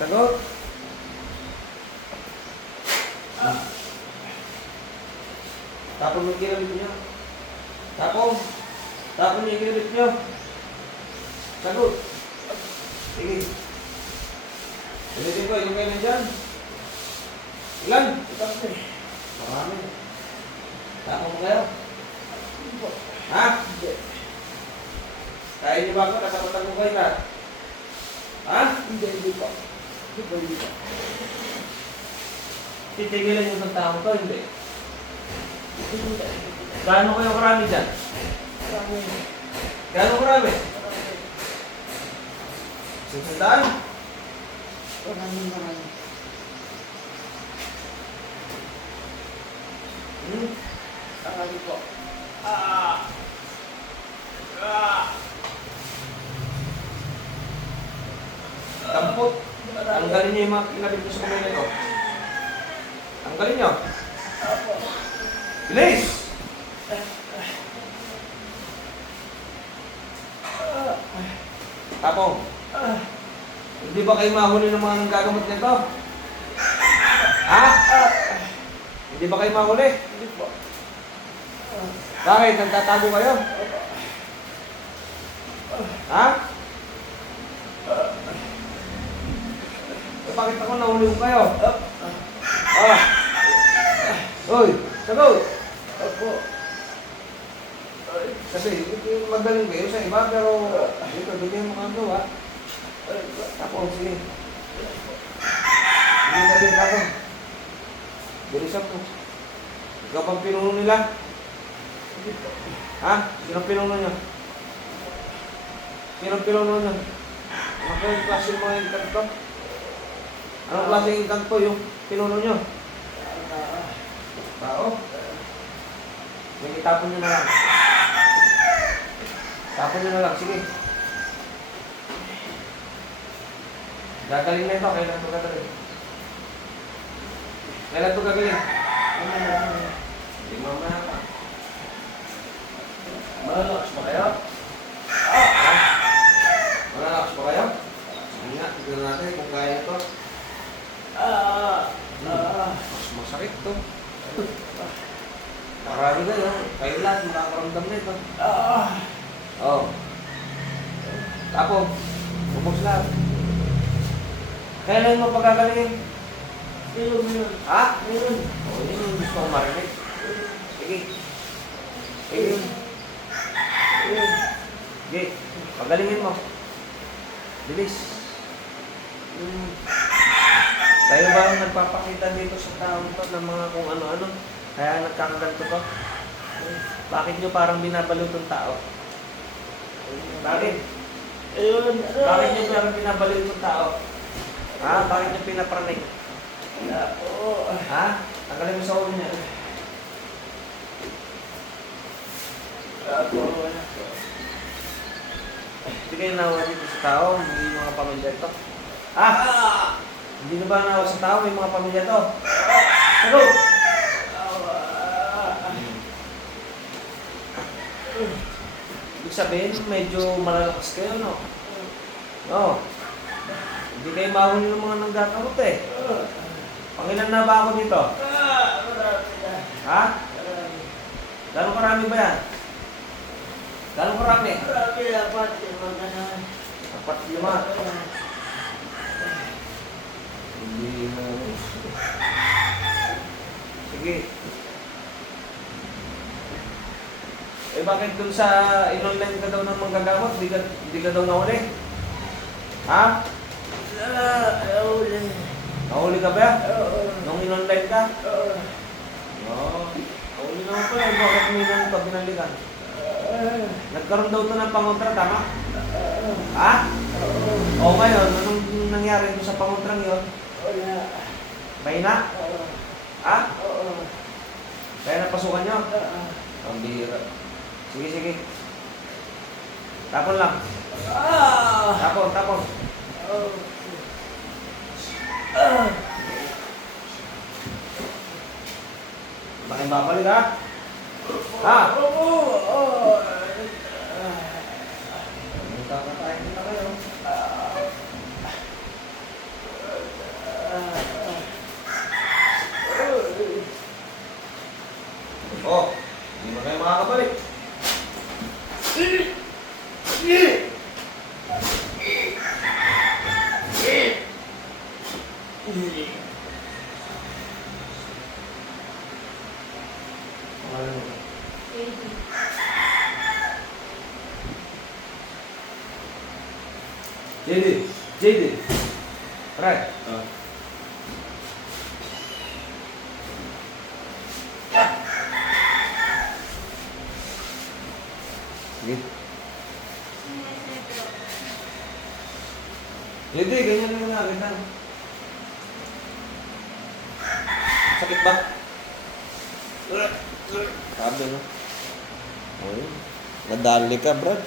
Sagot. Tapon mo yung ginamit nyo. Tapon. Tapon yung ginamit nyo. Sagot. Sige. Ulitin ko, yung kayo nandyan. Ilan? Marami. Tapon mo kayo. Ha? Kaya niyo ba ako? Nasakotan mo kayo lahat? Ha? Hindi po. Titigilan yung isang tao to, hindi. Gaano kayo karami dyan? Gaano karami? 600? Marami. Marami po. Tampot. Tanggalin niyo yung mga kinabit ko sa kamay nito. Tanggalin niyo. Bilis! Tapong. Hindi ba kayo mahuli ng mga nanggagamot nito? Ha? Hindi ba kayo mahuli? Hindi po. Bakit? Nagtatago kayo? Ha? Bakit ako nahuli ko kayo? Uy, sagot! Opo. Kasi magaling kayo sa iba, pero dito, bigyan mo kang gawa. Tapos, sige. Sige, dali ako. Bilisan mo. Ikaw pang pinuno nila? Ha? Sinong pinuno nyo? Sinong pinuno nyo? Ano po yung klase mga ikan to? Anong klase ikan to yung pinuno nyo? Tao? May itapon nyo na lang. Tapon nyo na lang, sige. Gagaling na ito, kailan ito gagaling? Kailan ito gagaling? Hindi mamaya pa. Malalakas ba kayo? Ha? Malalakas ba kayo? Sige nga, tignan natin kung kaya ito. Mas masakit to. Marami kayo. Kayo lahat, makakaramdam na ito. Oo. Tapos, bubos lahat. Kailan mo pagkagalingin? Ngayon. Ha? Yun yung gusto kong marinig. Sige. Sige. Sige. Pagalingin mo. Bilis. Tayo ba ang nagpapakita dito sa taong to ng mga kung ano-ano? Kaya nagkakaganto to? Bakit nyo parang binabalot ng tao? Bakit? Bakit nyo parang binabalot ng tao? Ha? Bakit nyo pinapranig? Ha? Tanggalin mo sa ulo niya. Hindi kayo nawa dito sa tao, may mga pamilya ito. Hindi na ba nawa sa tao, may mga pamilya ito? Hello? Ibig sabihin, medyo malalakas kayo, no? Oo. Hindi kayo mahuli ng mga nanggakamot eh. Pangilan na ba ako dito? Ha? Gano'ng karami ba yan? Gano'ng karami? Apat, lima. Hindi na. Sige. Eh bakit dun sa in-online ka daw ng manggagamot, di ka daw nahuli? Ha? Nahuli ka ba? Nung in-online ka? Oo. Nahuli naman pa yan. Bakit may nang pag-inalikan? Nagkaroon daw ito ng pangontra, tama? Ha? O ngayon, anong nangyari doon sa pangontrang yun? Mahina? Ha? Kaya napasukan nyo? Ang bihira. Sige, sige. Tapon lang. Tapon. Bakit babalik ha? Ha? Magkakatayin na kayo. Pangalan mo. JD. JD. Right. Sige. JD, ganyan lang na. Ganyan. Sakit ba? Sabi no? Ayun. Nadali ka, Brad.